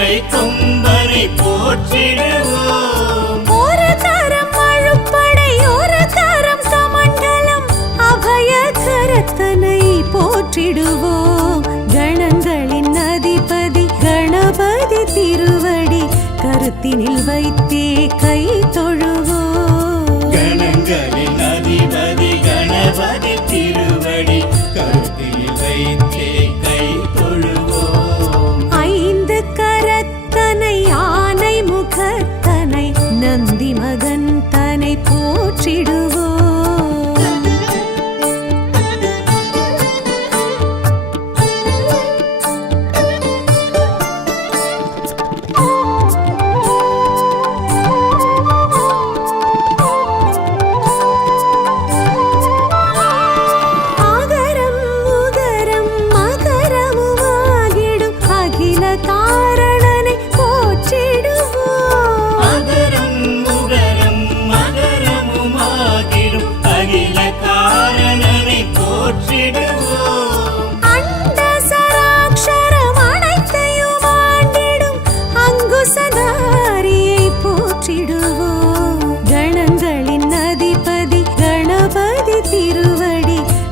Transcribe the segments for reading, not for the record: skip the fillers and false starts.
மதுரை கொம்பனை போற்றிடுவோம். ஒரு தரம் அழுப்படை ஒரு தரம் கமண்டலம் அபய கரத்தனை போற்றிடுவோம். கணங்களின் அதிபதி கணபதி திருவடி கருத்தினில் வைத்தே கை தொழுவோம். கணங்களின் அதிபதி கணபதி திருவடி கருத்தினில் வைத்தே கை தொழுவோம். ஐந்து கரத்தனை ஆனை முகத்தனை நந்தி மகன் தனை போற்றிடுவோம்.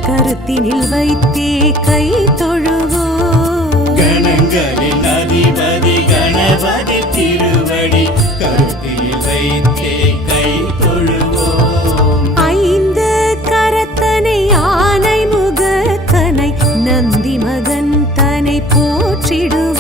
கருத்தினில் வைத்தே கை தொழுவோம். கணங்களின் அதிபதி கணபதி திருவடி கருத்தினில் வைத்தே கை தொழுவோம். ஐந்து கரத்தனை ஆனை முகத்தனை நந்தி மகன் தனை போற்றிடுவோம்.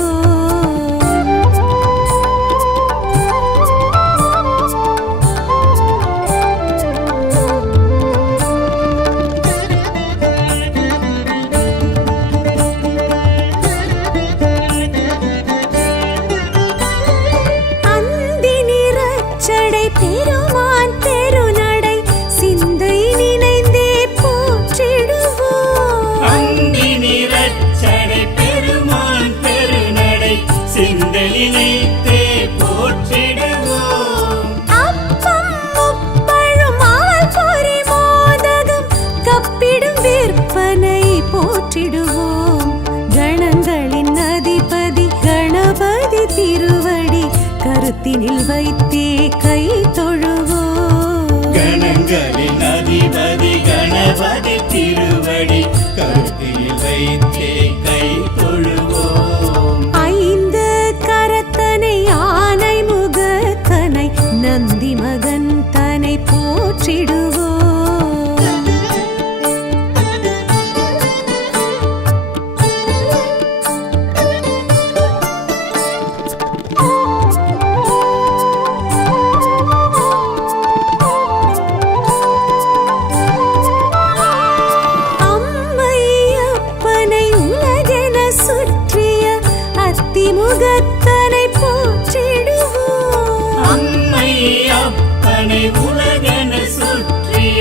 பெருமான் பெருநடை சிந்தை நினைந்தே போற்றிடுவோம். அந்தி நிறச்சடை பெருமான் பெருநடை சிந்தை நினைத்தே போற்றிடுவோம். அப்பம் முப்பழும் ஆல் பொறி மோதகம் கப்பிடும் விற்பனை போற்றிடுவோம். கணங்களின் அதிபதி கணபதி திருவடி கருத்தினில் வைத்தே கை தொழுவோம். கணங்களின் அதிபதி கணபதி திருவடி கருத்தினில் வைத்தே கை தொழுவோம். ஐந்து கரத்தனை ஆனை முகத்தனை நந்தி மகன் தனை போற்றிடுவோம். முகத்தனை போற்றிடுவோம். அம்மை அப்பனை உலகென சுற்றிய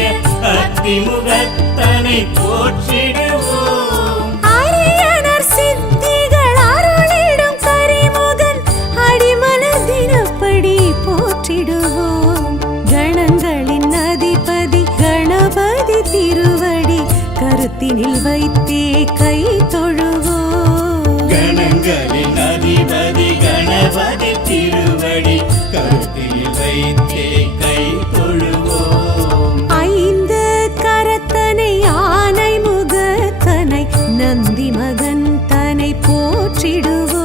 அத்திமுகத்தனை போற்றிடுவோம். அரியனர் சித்திகள் அருளிடும் கரிமுகன் அடிமலர் தினப்படி போற்றிடுவோம். கணங்களின் அதிபதி கணபதி திருவடி கருத்தினில் வைத்தே கை தொழுவோம். கணங்களின் அதிபதி கணபதி திருவடி கருத்தினில் வைத்தே கை தொழுவோம். ஐந்து கரத்தனை ஆனை முகத்தனை நந்தி மகன் தனை போற்றிடுவோம்.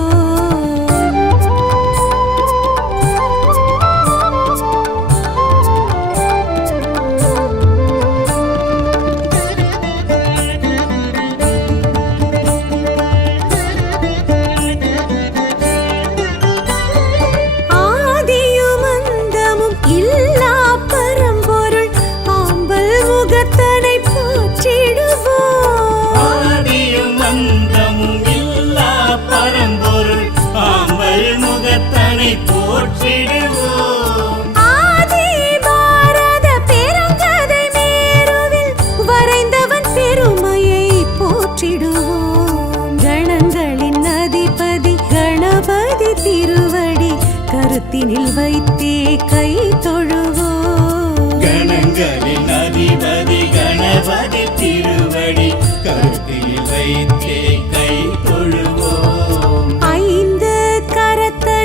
போற்றிடுவோம். ஆதி பாரத பெருங்கதை மேருவில் வரைந்தவன் பெருமையை போற்றிடுவோம். கணங்களின் அதிபதி கணபதி திருவடி கருத்தினில் வைத்தே கை தொழுவோம். கணங்களின் அதிபதி கணபதி திருவடி கருத்தினில் வைத்தே கை தொழுவோம். ஐந்து கரத்தனை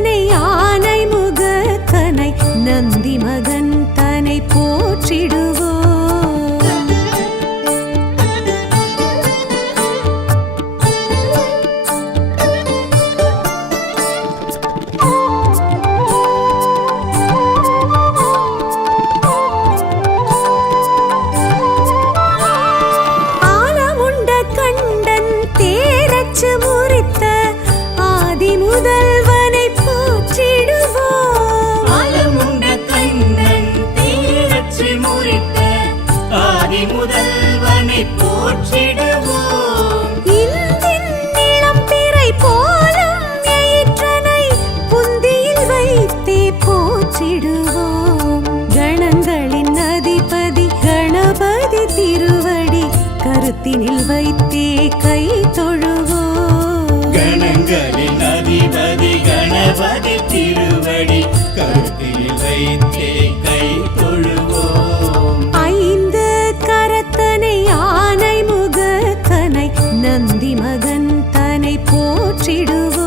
கருத்தினில் வைத்தே கை தொழுவோம். கணங்களின் அதிபதி கணபதி திருவடி கருத்தில் வைத்தே கை தொழுவோம். ஐந்து கரத்தனை ஆனை முகத்தனை நந்தி மகன் தனை போற்றிடுவோம்.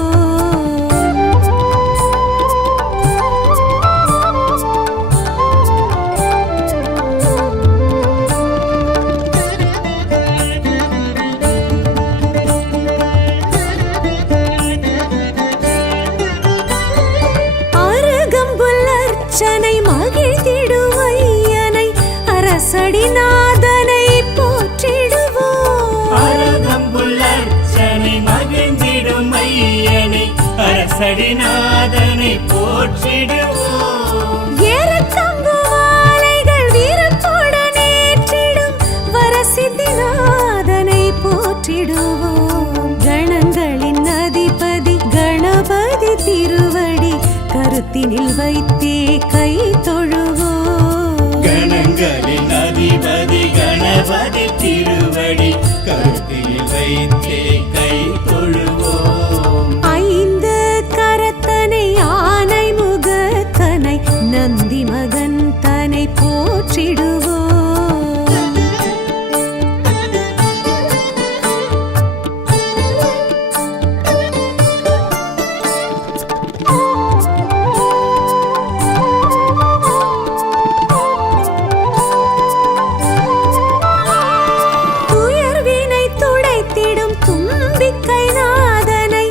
அருகம்புல்லர்ச்சனை மகிழ்ந்திடுவையனை அரசடிநாதனை போற்றிடுவோம். அருகம்புல்லர்ச்சனை மகிழ்ந்திடும் ஐயனை அரசடிநாதனை போற்றிடுவோம். ஏறத்தம்பு மாலைகள் வீரத்துடன் ஏற்றிடும் வரசித்திநாதனை போற்றிடுவோம். கணங்களின் அதிபதி கணபதி திருவடி கருத்தினில் வைத்தே கை தொழுவோம். கணங்களின் அதிபதி கணபதி திருவடி கருத்தில் வைத்தே கை தொழுவோம். ஐந்து கரத்தனை ஆனை முகத்தனை நந்தி மகன் தனை போற்றிடுவோம். துயர்வினை துடைத்திடும் தும்பிக்கை நாதனை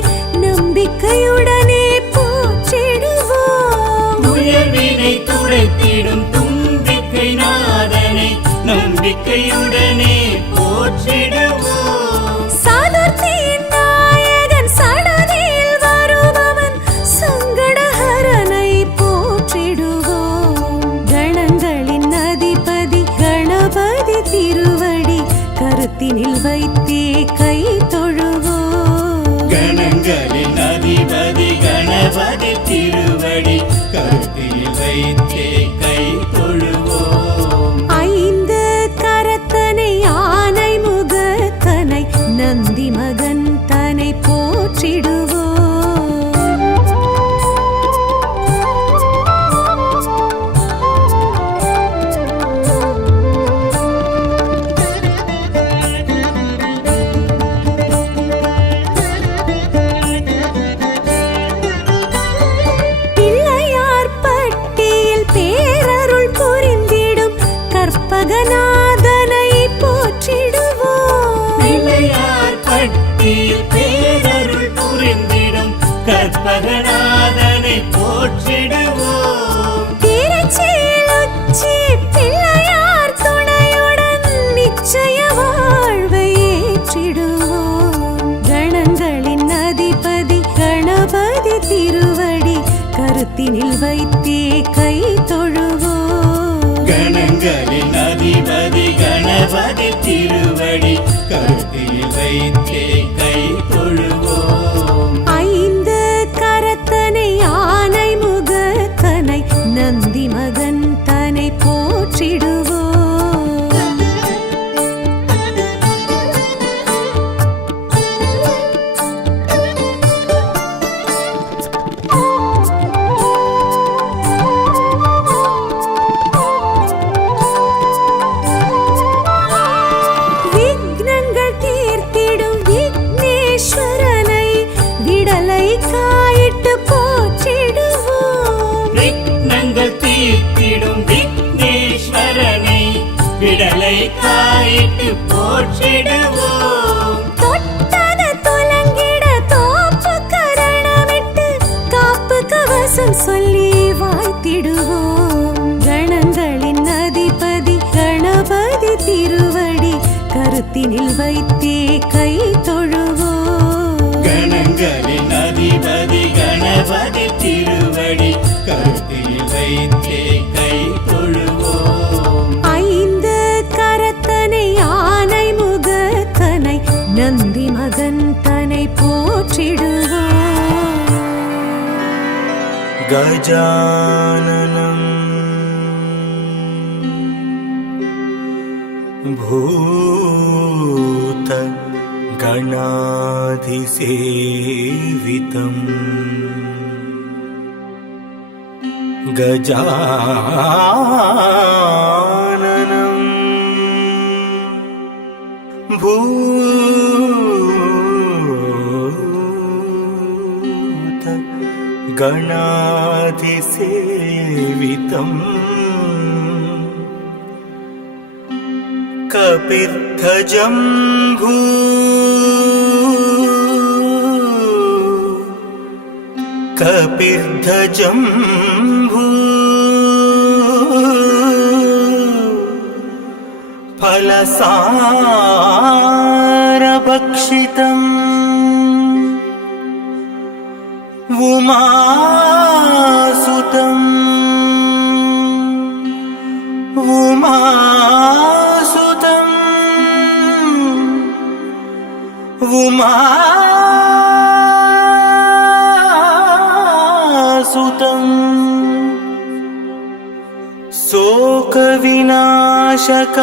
நம்பிக்கையுடனே போற்றிடுவோம். உயர்வினை துடைத்திடும் தும்பிக்கை நாதனை நம்பிக்கையுடனே போற்றிடுவோம். சதுர்த்தியின் நாயகன் சடதியில் வருபவன் சங்கடஹரனை போற்றிடுவோம். கணங்களின் அதிபதி கணபதி திருவடி கருத்தினில் வைத்தே கை தொழுவோம். கணங்களின் அதிபதி கணபதி திருவடி கருத்தில் வைத்தே கை தொழுவோம். ஐந்து கரத்தனை ஆனை முகத்தனை நந்தி மகன் தனை போற்றிடுவோம். பிள்ளையார் பட்டியில் பேரருள் புரிந்திடும் கற்பகநாதனை போற்றிடுவோம். பிள்ளையார் பட்டியில் பேரருள் புரிந்திடும் கற்பகநாதனை போற்றிடுவோம். திருச்சியில் உச்சி பிள்ளையார் துணையுடன் நிச்சய வாழ்வை ஏற்றிடுவோம். கணங்களின் அதிபதி கணபதி திருவடி கருத்தினில் வைத்தே கை தொழுவோம். கணங்களின் அதிபதி கணபதி திருவடி கருத்தில் வைத்தே கை தொழுவோம். ஐந்து கரத்தனை ஆனை முகத்தனை நந்தி மகன் தனை போற்றிடுவோம். விக்னங்கள் தீர்த்திடும் விக்னேஸ்வரனை விடலை காயிட்டு போற்றிடுவோம். விக்னங்கள் தீர்த்திடும் விக்னேஸ்வரனை விடலை காயிட்டு போற்றிடுவோம். தொட்டத துலங்கிட தோப்பு கரணமிட்டு காப்பு கவசம் சொல்லி வாழ்த்திடுவோம். கணங்களின் அதிபதி கணபதி திருவடி கருத்தினில் வைத்தே கை தொழுவோம். கணங்களின் அதிபதி கணபதி திருவடி கருத்தில் வைத்தே கை தொழுவோம். ஐந்து கரத்தனை ஆனை முகத்தனை நந்தி மகன் தனை போற்றிடுவோம். गजाननं भूत गणाधिसेवितम् गजाननम् भूत गणाधिसेवितम् कपित्थजम्भू कपिर्धजम्भू फलसारभक्षितम् उमासुतम् उमासुतम् उमासुतम्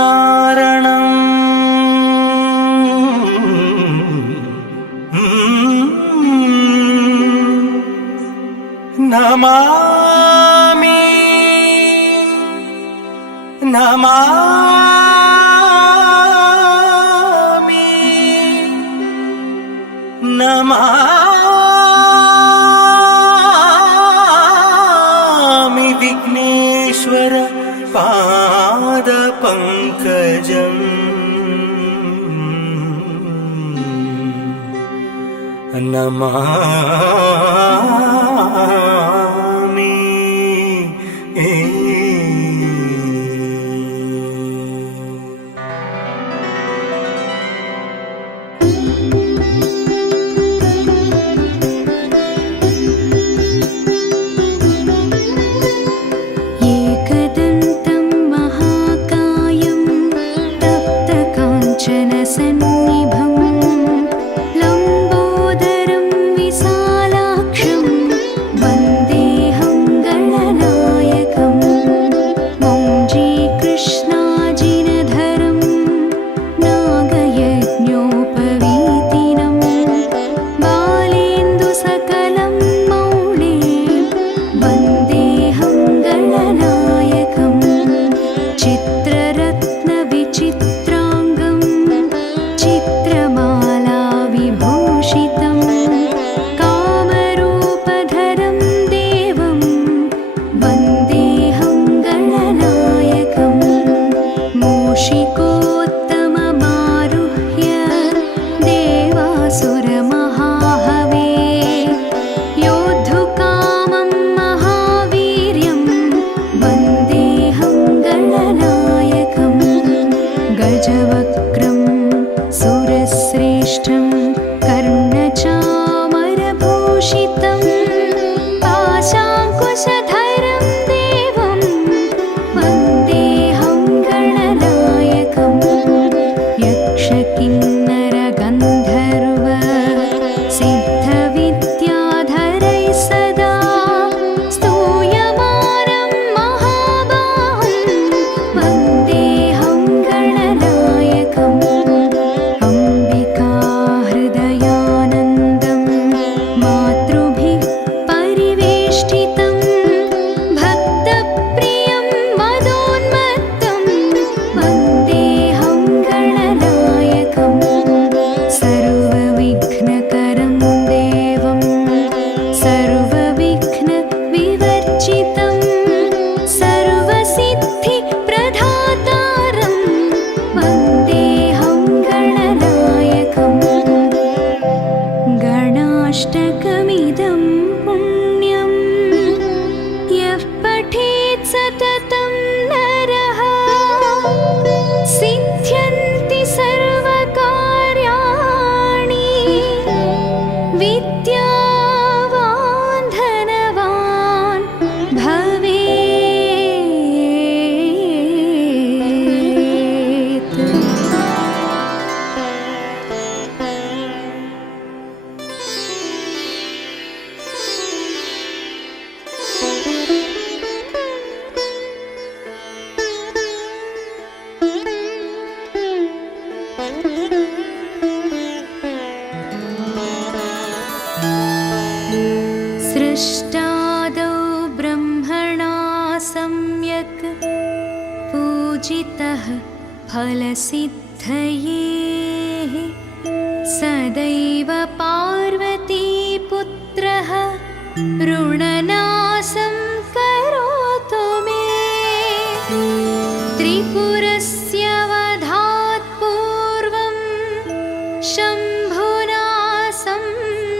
शोकविनाशकारणम् नमामि नमामि नमामि विघ्नेश्वर पादपङ्कजम् नमामि एकदन्तं महाकायं तप्तकाञ्चनसन्निभं लम्बोदरं विसा सृष्टादौ ब्रह्मणा सम्यक् पूजितः फलसिद्धये सदैव पार्वतीपुत्रः ऋणनाशं करोतु मे त्रिपुरस्य वधात् पूर्वं शम्भुना सम्यगर्चितः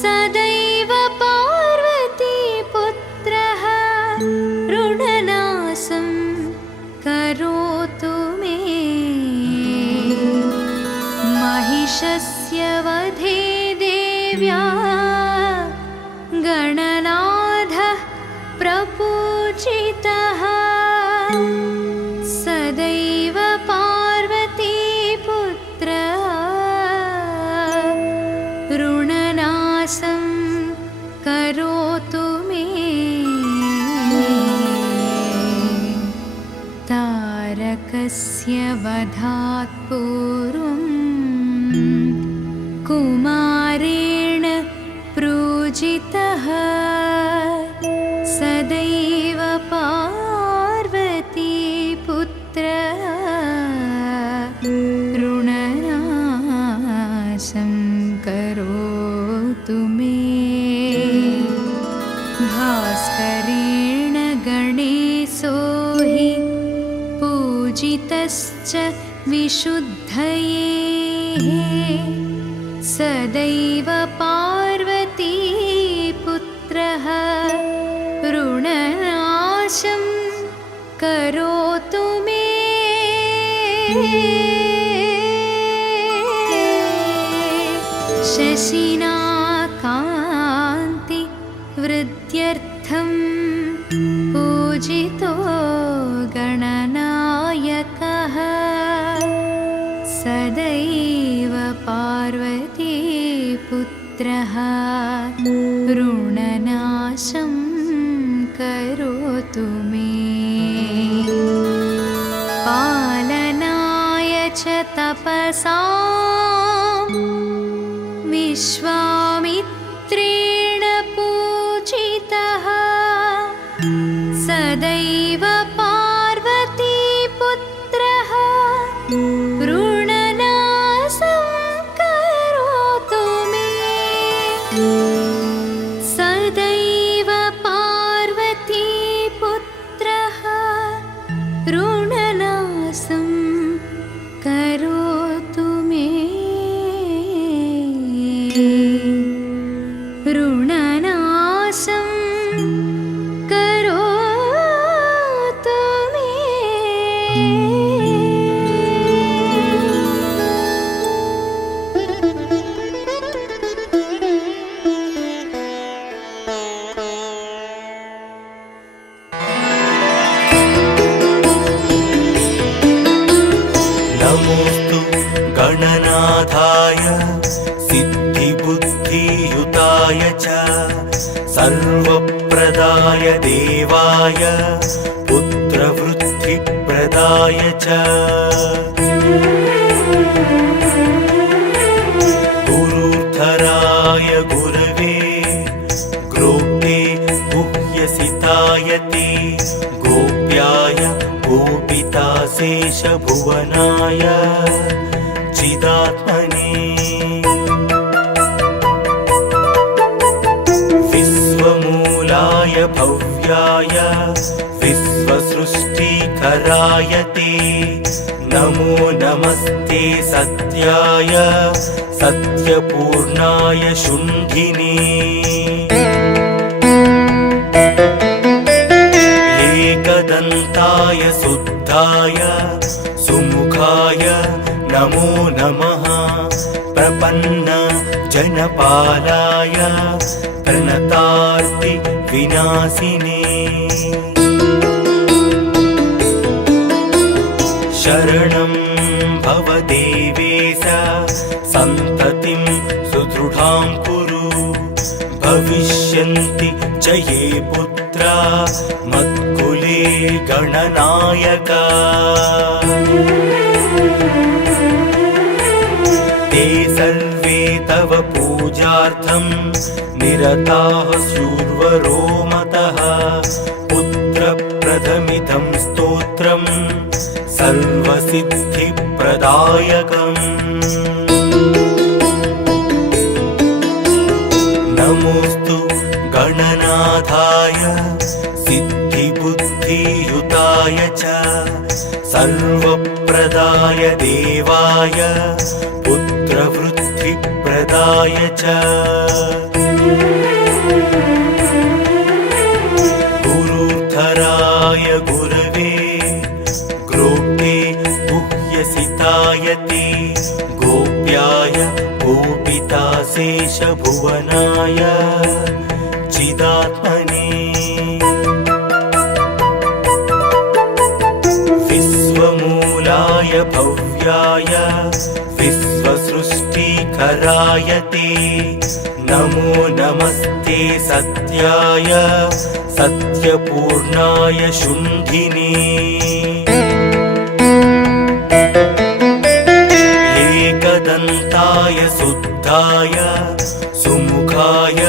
सदैव पार्वतीपुत्रः ऋणनाशं करोतु मे महिषस्य वधे देव्या गणनाथः प्रपूजितः सदैव पार्वतीपुत्रः ऋणनाशं करोतु मे तारकस्य वधात् पूर्वं कुमारेण पूजितः सदैव पार्वतीपुत्रः ऋणनाशं करोतु मे भास्करेण गणेशो हि पूजितश्च विशुद्धये सदैव पार्वतीपुत्रः ऋणनाशं करोतु मे शशिना कान्ति वृद्ध्यर्थं पूजितो गणनायकः सदैव पार्वतीपुत्रः ऋणनाशं करोतु मे पालनाय च तपसां विश्वामित्रेण पूजितः सदैव पार्वतीपुत्रः ऋणनाशं करोतु मे सदैव पार्वतीपुत्रः ऋणनाशं करोतु मे ऋणनाशं करोतु मे नमोऽस्तु गणनाथाय सिद्धिबुद्धियुताय च सर्वप्रदाय देवाय पुत्रवृद्धिप्रदाय च गुरुधराय गुरवे ग्रोक्ते गुह्यसिताय ते गोप्याय गोपिताशेषभुवनाय चिदात्मने विश्वमूलाय भव्याय विश्वसृष्टिकराय ते नमो नमस्ते सत्याय सत्यपूर्णाय शुण्ठिने एकदन्ताय शुद्धाय सुमुखाय नमो नमः प्रपन्न जनपालाय प्रणतार्ति विनाशिने शरणं भव देवेश सन्ततिं सुदृढां कुरु भविष्यन्ति च ये पुत्रा मत्कुले गणनायका ते ते सर्वे तव पूजार्थं निरताः स्युर्वरो मतः पुत्रप्रदमिदं स्तोत्रं सर्वसिद्धिप्रदायकम् नमोऽस्तु गणनाथाय सिद्धिबुद्धियुताय च सर्वप्रदाय देवाय पुत्रवृद्धिप्रदाय च गुरुधराय गुरवे ग्रोप्ते गुह्यसिताय ते गोप्याय गोपिताशेषभुवनाय चिदात्मने विश्वमूलाय भव्याय विश्वसृष्टिकराय ते नमो नमस्ते सत्याय सत्यपूर्णाय शुण्ठिने एकदन्ताय शुद्धाय सुमुखाय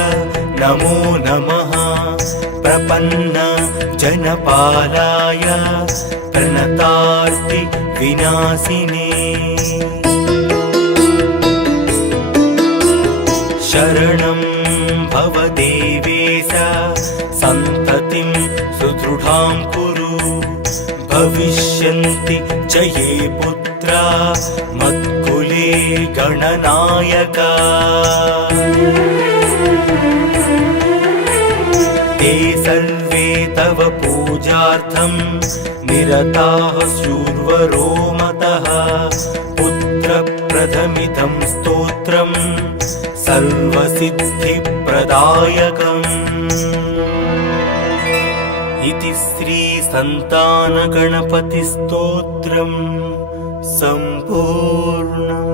नमो नमः प्रपन्न जनपालाय प्रणतार्ति विनाशिने शरणं भव देवेश सन्ततिं सुदृढां कुरु भविष्यन्ति च ये पुत्रा मत्कुले गणनायका ते सर्वे तव पूजार्थं निरताः स्युर्वरो मतः पुत्रप्रदमिदं स्तोत्रं सर्वसिद्धिप्रदायकम् इति श्रीसन्तानगणपतिस्तोत्रं सम्पूर्णम्।